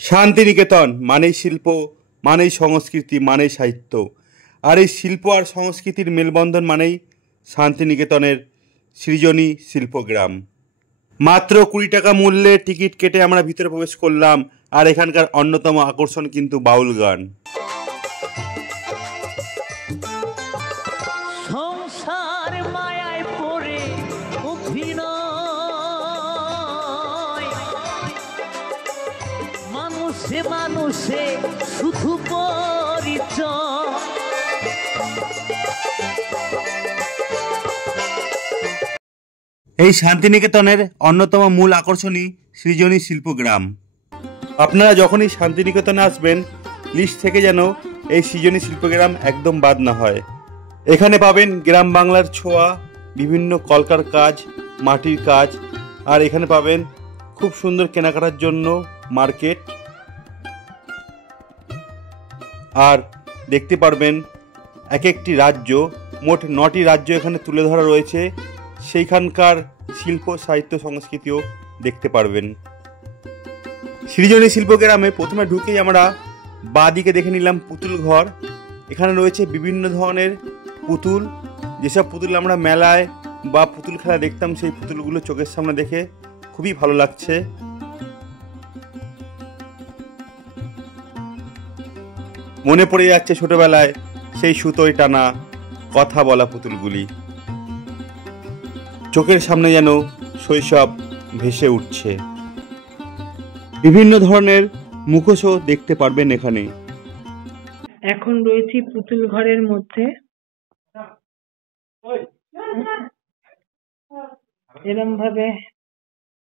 শান্তিনিকেতন মানেই শিল্প, মানেই সংস্কৃতি, মানেই সাহিত্য। আর এই শিল্প আর সংস্কৃতির মেলবন্ধন মানেই শান্তিনিকেতনের সৃজনী শিল্পগ্রাম। মাত্র 20 টাকা মূল্যে টিকিট কেটে আমরা ভিতরে প্রবেশ করলাম। আর এখানকার অন্যতম আকর্ষণ কিন্তু বাউল গান। সংসার মায়ায় পড়ে অভিনয়, মানুষে মানুষে শুধু পরিচয়। এই শান্তিনিকেতনের অন্যতম মূল আকর্ষণই সৃজনী শিল্পগ্রাম। আপনারা যখনই শান্তিনিকেতনে আসবেন, লিস্ট থেকে যেন এই সৃজনী শিল্পগ্রাম একদম বাদ না হয়। এখানে পাবেন গ্রাম বাংলার ছোঁয়া, বিভিন্ন কলকার কাজ, মাটির কাজ, আর এখানে পাবেন খুব সুন্দর কেনাকাটার জন্য মার্কেট। আর দেখতে পারবেন এক একটি রাজ্য, মোট 9টি রাজ্য এখানে তুলে ধরা রয়েছে। সেইখানকার শিল্প, সাহিত্য, সংস্কৃতিও দেখতে পারবেন। সৃজনী শিল্পগ্রামে প্রথমে ঢুকেই আমরা বাঁ দিকে দেখে নিলাম পুতুল ঘর। এখানে রয়েছে বিভিন্ন ধরনের পুতুল, যেসব পুতুল আমরা মেলায় বা পুতুল খেলা দেখতাম, সেই পুতুলগুলো চোখের সামনে দেখে খুবই ভালো লাগছে। মনে পড়ে যাচ্ছে ছোটবেলায় সেই সুতোয় টানা কথা বলা পুতুলগুলি। চোখের সামনে যেন শৈশব ভেসে উঠছে। বিভিন্ন ধরনের মুখোশও দেখতে পারবেন এখানে। এখন রয়েছি পুতুল ঘরের মধ্যে। এরম ভাবে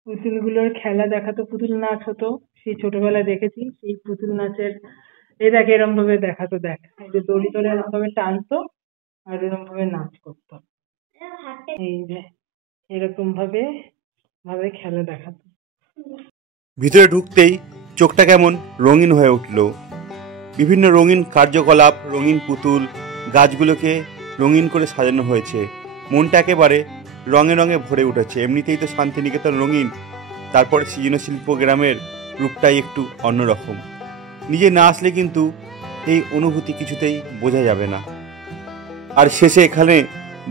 পুতুলগুলোর খেলা দেখাতো, পুতুল নাচ হতো, সেই ছোটবেলায় দেখেছি। সেই পুতুল নাচের এটাকে এরম ভাবে দেখাতো, দেখ এই যে দড়ি ধরে এরম ভাবে টানতো আর এরম ভাবে নাচ করতো। এই যে এরকম ভাবে ভাবে খেলা দেখাতো। ভিতরে ঢুকতেই চোখটা কেমন রঙিন হয়ে উঠল। বিভিন্ন রঙিন কার্যকলাপ, রঙিন পুতুল, গাছগুলোকে রঙিন করে সাজানো হয়েছে। মনটা একেবারে রঙে রঙে ভরে উঠেছে। এমনিতেই তো শান্তিনিকেতন রঙিন, তারপরে সৃজনী শিল্পগ্রামের রূপটাই একটু অন্যরকম। নিজে না আসলে কিন্তু এই অনুভূতি কিছুতেই বোঝা যাবে না। আর শেষে এখানে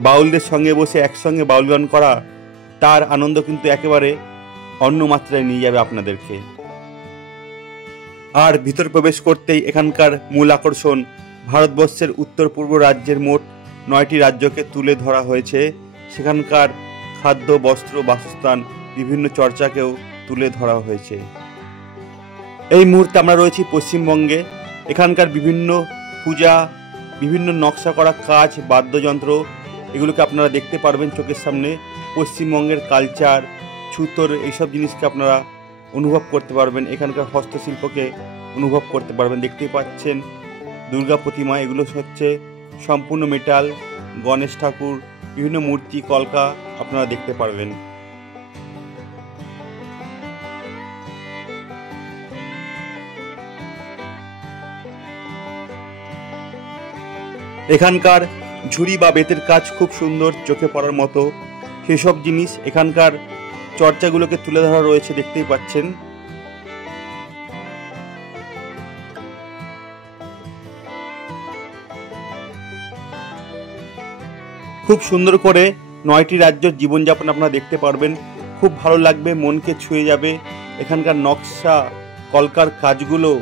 বাউলদের সঙ্গে বসে একসঙ্গে বাউল গান করা, তার আনন্দ কিন্তু একেবারে অন্য মাত্রায় নিয়ে যাবে আপনাদেরকে। আর ভিতর প্রবেশ করতেই এখানকার মূল আকর্ষণ, ভারতবর্ষের উত্তর পূর্ব রাজ্যের মোট 9টি রাজ্যকে তুলে ধরা হয়েছে। সেখানকার খাদ্য, বস্ত্র, বাসস্থান, বিভিন্ন চর্চাকেও তুলে ধরা হয়েছে। এই মুহূর্তে আমরা রয়েছি পশ্চিমবঙ্গে। এখানকার বিভিন্ন পূজা, বিভিন্ন নকশা করা কাজ, বাদ্যযন্ত্র, এগুলোকে আপনারা দেখতে পারবেন চোখের সামনে। পশ্চিমবঙ্গের কালচার, ছুতোর, এইসব জিনিসকে আপনারা অনুভব করতে পারবেন। এখানকার হস্তশিল্পকে অনুভব করতে পারবেন। দেখতেই পাচ্ছেন দুর্গা প্রতিমা, এগুলো হচ্ছে সম্পূর্ণ মেটাল। গণেশ ঠাকুর, বিভিন্ন মূর্তি, কলকা আপনারা দেখতে পারবেন। এখানকার ঝুড়ি বা বেতের কাজ খুব সুন্দর, চোখে পড়ার মতো। সেসব জিনিস এখানকার চর্চাগুলোকে তুলে ধরা রয়েছে, দেখতেই পাচ্ছেন। খুব সুন্দর করে 9টি রাজ্যের জীবনযাপন আপনারা দেখতে পারবেন। খুব ভালো লাগবে, মনকে ছুঁয়ে যাবে। এখানকার নকশা, কলকার কাজগুলো,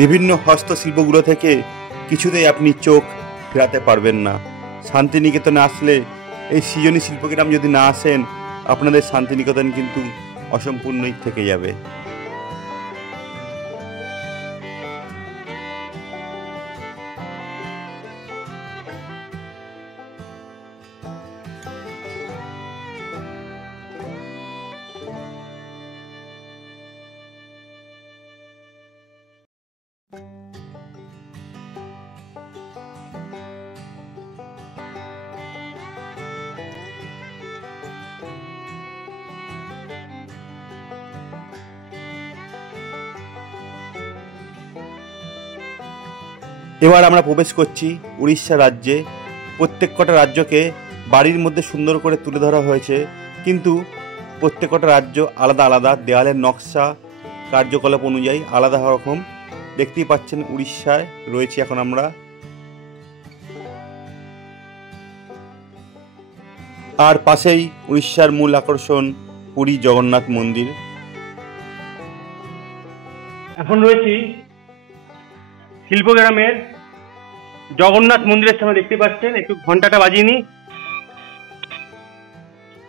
বিভিন্ন হস্তশিল্পগুলো থেকে কিছুতেই আপনি চোখ ফেরাতে পারবেন না। শান্তিনিকেতনে আসলে এই সৃজনী শিল্পগ্রাম যদি না আসেন, আপনাদের শান্তিনিকেতন কিন্তু অসম্পূর্ণই থেকে যাবে। এবার আমরা প্রবেশ করছি উড়িষ্যা রাজ্যে। প্রত্যেক কটা রাজ্যকে বাড়ির মধ্যে সুন্দর করে তুলে ধরা হয়েছে, কিন্তু প্রত্যেক কটা রাজ্য আলাদা আলাদা। দেওয়ালের নকশা, কার্যকলাপ অনুযায়ী আলাদা রকম। দেখতেই পাচ্ছেন উড়িষ্যায় রয়েছে এখন আমরা। আর পাশেই উড়িষ্যার মূল আকর্ষণ পুরী জগন্নাথ মন্দির। এখন রয়েছি শিল্পগ্রামের জগন্নাথ মন্দিরের সামনে। দেখতে পাচ্ছেন, একটু ঘন্টাটা বাজিয়ে নি।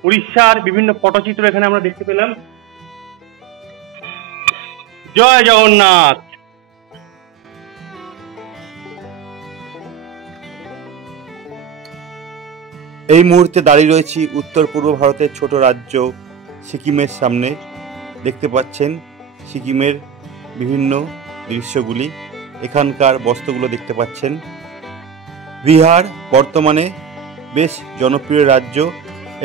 উড়িষ্যার বিভিন্ন পটচিত্র এখানে আমরা দেখতে পেলাম। জয় জগন্নাথ। এই মুহূর্তে দাঁড়িয়ে রয়েছি উত্তর পূর্ব ভারতের ছোট রাজ্য সিকিমের সামনে। দেখতে পাচ্ছেন সিকিমের বিভিন্ন দৃশ্যগুলি, এখানকার বস্ত্রগুলো দেখতে পাচ্ছেন। বিহার বর্তমানে বেশ জনপ্রিয় রাজ্য।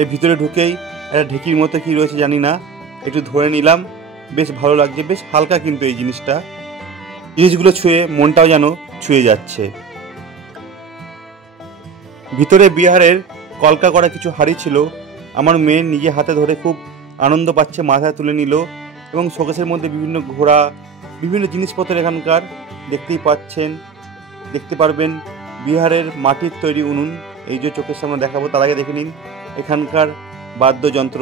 এর ভিতরে ঢুকেই একটা ঢেকির মতো কি রয়েছে জানি না, একটু ধরে নিলাম, বেশ ভালো লাগছে, বেশ হালকা কিন্তু এই জিনিসগুলো ছুঁয়ে মনটাও যেন ছুঁয়ে যাচ্ছে। ভিতরে বিহারের কলকা করা কিছু হাড়ি ছিল, আমার মেয়ে নিজে হাতে ধরে খুব আনন্দ পাচ্ছে, মাথায় তুলে নিল। এবং শোকেসের মধ্যে বিভিন্ন ঘোড়া, বিভিন্ন জিনিসপত্র এখানকার দেখতেই পাচ্ছেন। দেখতে পারবেন বিহারের মাটির তৈরি উনুন, এই যে চোখের সামনে দেখাবো, তার আগে দেখে নিন এখানকার বাদ্যযন্ত্র।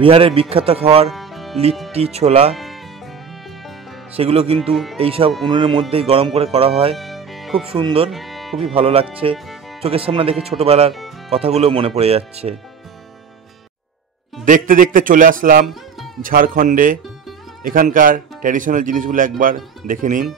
বিহারের বিখ্যাত খাবার লিট্টি ছোলা, সেগুলো কিন্তু এইসব উনুনের মধ্যেই গরম করে করা হয়। খুব সুন্দর, খুবই ভালো লাগছে, চোখের সামনে দেখে ছোটবেলার কথাগুলো মনে পড়ে যাচ্ছে। দেখতে দেখতে চলে আসলাম ঝাড়খণ্ডে। এখানকার ট্র্যাডিশনাল জিনিসগুলো একবার দেখে নিন।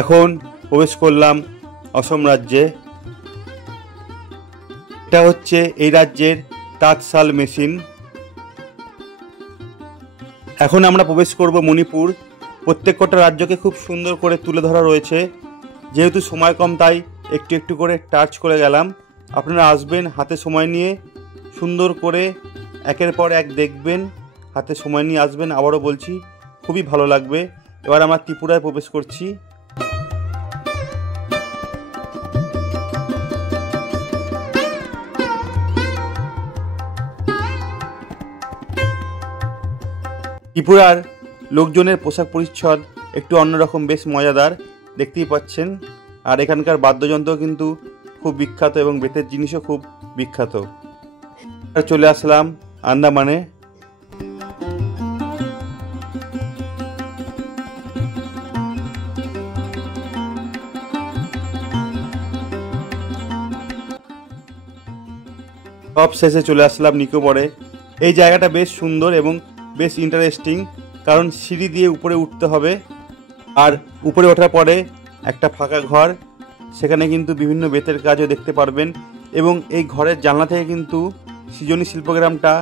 এখন প্রবেশ করলাম অসম রাজ্যে। এটা হচ্ছে এই রাজ্যের তাঁতশাল মেশিন। এখন আমরা প্রবেশ করব মণিপুর। প্রত্যেকটা রাজ্যকে খুব সুন্দর করে তুলে ধরা রয়েছে। যেহেতু সময় কম তাই একটু একটু করে টাচ করে গেলাম। আপনারা আসবেন হাতে সময় নিয়ে, সুন্দর করে একের পর এক দেখবেন, হাতে সময় নিয়ে আসবেন। আবারও বলছি, খুবই ভালো লাগবে। এবার আমরা ত্রিপুরায় প্রবেশ করছি। ত্রিপুরার লোকজনের পোশাক পরিচ্ছদ একটু অন্যরকম, বেশ মজাদার, দেখতেই পাচ্ছেন। আর এখানকার বাদ্যযন্ত্র কিন্তু খুব বিখ্যাত এবং বেতের জিনিসও খুব বিখ্যাত। চলে আসলাম আন্দামানে। সব শেষে চলে আসলাম নিকোবরে। এই জায়গাটা বেশ সুন্দর এবং বেশ ইন্টারেস্টিং, কারণ সিঁড়ি দিয়ে উপরে উঠতে হবে। আর উপরে ওঠার পরে একটা ফাঁকা ঘর, সেখানে কিন্তু বিভিন্ন বেতের কাজও দেখতে পারবেন। এবং এই ঘরের জানলা থেকে কিন্তু সৃজনী শিল্পগ্রামটা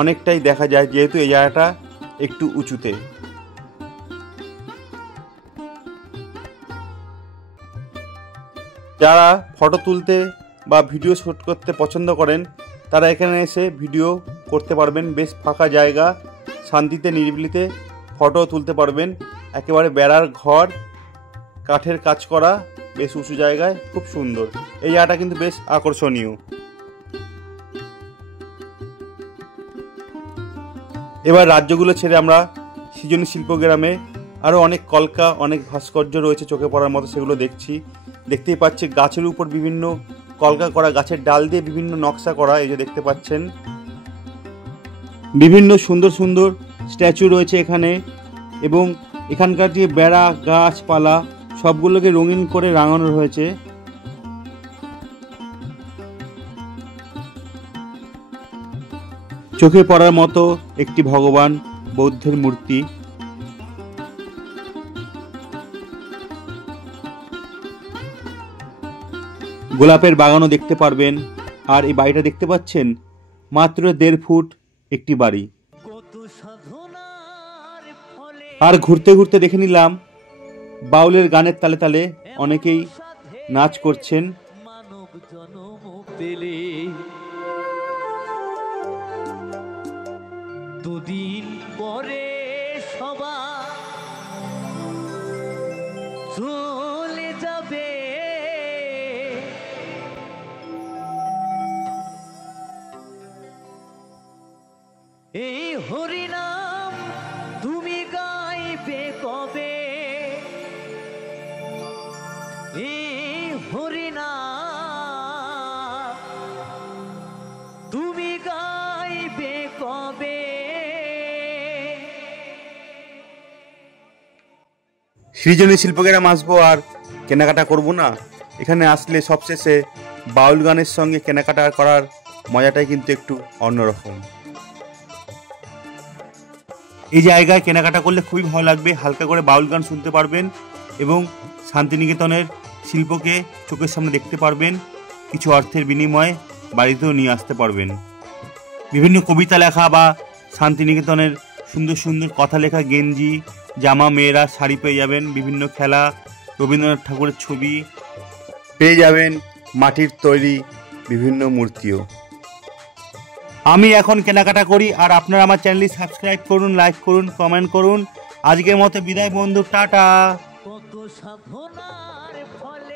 অনেকটাই দেখা যায়, যেহেতু এই জায়গাটা একটু উঁচুতে। যারা ফটো তুলতে বা ভিডিও শ্যুট করতে পছন্দ করেন, তারা এখানে এসে ভিডিও করতে পারবেন। বেশ ফাঁকা জায়গা, শান্তিতে নিরিবিলিতে ফটো তুলতে পারবেন। একেবারে বেড়ার ঘর, কাঠের কাজ করা, বেশ উঁচু জায়গায়, খুব সুন্দর। এই জায়গাটা কিন্তু বেশ আকর্ষণীয়। এবার রাজ্যগুলো ছেড়ে আমরা সৃজনী শিল্পগ্রামে আরও অনেক কলকা, অনেক ভাস্কর্য রয়েছে চোখে পড়ার মতো, সেগুলো দেখছি। দেখতেই পাচ্ছি গাছের উপর বিভিন্ন কলকা করা, গাছের ডাল দিয়ে বিভিন্ন নকশা করা, এই যে দেখতে পাচ্ছেন। বিভিন্ন সুন্দর সুন্দর স্ট্যাচু রয়েছে এখানে। এবং এখানকার যে বেড়া, গাছপালা সবগুলোকে রঙিন করে রাঙানো হয়েছে। চোখে পড়ার মতো একটি ভগবান বৌদ্ধের মূর্তি। গোলাপের বাগানও দেখতে পারবেন। আর এই বাড়িটা দেখতে পাচ্ছেন, মাত্র 1.5 ফুট একটি বাড়ি। আর ঘুরতে ঘুরতে দেখে নিলাম বাউলের গানের তালে তালে অনেকেই নাচ করছেন। দুদিন পরে সবাই হরিনা তুমি গাইবে কবে? সৃজনী শিল্পগ্রাম আসবো আর কেনাকাটা করব না? এখানে আসলে সবশেষে বাউল গানের সঙ্গে কেনাকাটা করার মজাটাই কিন্তু একটু অন্যরকম। এই জায়গায় কেনাকাটা করলে খুবই ভালো লাগবে, হালকা করে বাউল গান শুনতে পারবেন এবং শান্তিনিকেতনের শিল্পকে চোখের সামনে দেখতে পারবেন। কিছু অর্থের বিনিময়ে বাড়িতেও নিয়ে আসতে পারবেন। বিভিন্ন কবিতা লেখা বা শান্তিনিকেতনের সুন্দর সুন্দর কথা লেখা গেঞ্জি, জামা, মেয়েরা শাড়ি পেয়ে যাবেন, বিভিন্ন খেলা, রবীন্দ্রনাথ ঠাকুরের ছবি পেয়ে যাবেন, মাটির তৈরি বিভিন্ন মূর্তিও। আমি এখন কেনাকাটা করি, আর আপনারা আমার চ্যানেলটি সাবস্ক্রাইব করুন, লাইক করুন, কমেন্ট করুন। আজকের মতো বিদায় বন্ধু, টাটা। কত সাধনার ফলে